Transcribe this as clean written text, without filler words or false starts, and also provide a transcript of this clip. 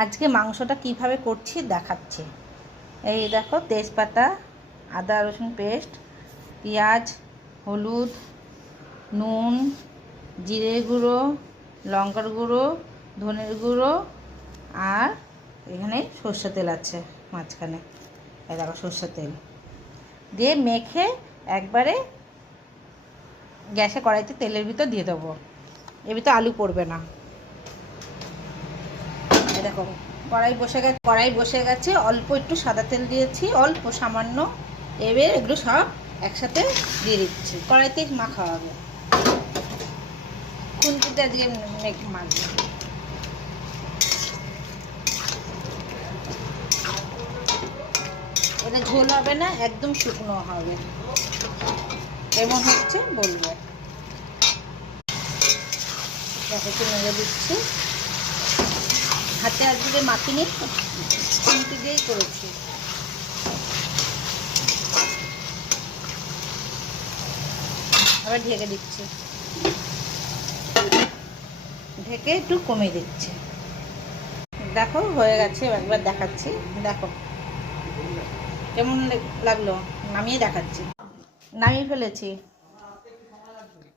আজকে মাংসটা কিভাবে করছি দেখাচ্ছি। এই দেখো, তেজপাতা, আদা রসুন পেস্ট, পেঁয়াজ, হলুদ, নুন, জিরে গুঁড়ো, লঙ্কার গুঁড়ো, ধনের গুঁড়ো, আর এখানে সর্ষের তেল আছে মাঝখানে। এই দেখো সর্ষের তেল দিয়ে মেখে একবারে গ্যাসে কড়াইতে তেলের ভিতর দিয়ে দেবো। এর ভিতর আলু পড়বে না। দেখো কড়াই বসে গেছে, অল্প একটু সাদা তেল দিয়েছি, অল্প সামান্য। এবার এগুলো সব একসাথে দিয়ে দিচ্ছি। কড়াইতে মাখা হবে, খুন্তিতে আজকে মাখবে। এটা ঝোল হবে না, একদম শুকনো হবে। কেমন হচ্ছে বলবো। দেখো নেড়ে দিচ্ছি, হাতে আজকে মাখিনি, খুন্তি দিয়েই করেছি। আবার ঢেকে দিচ্ছি, ঢেকে একটু কমিয়ে দিচ্ছি। দেখো হয়ে গেছে, একবার দেখাচ্ছি। দেখো কেমন লাগলো, নামিয়ে দেখাচ্ছি। নামিয়ে ফেলেছি।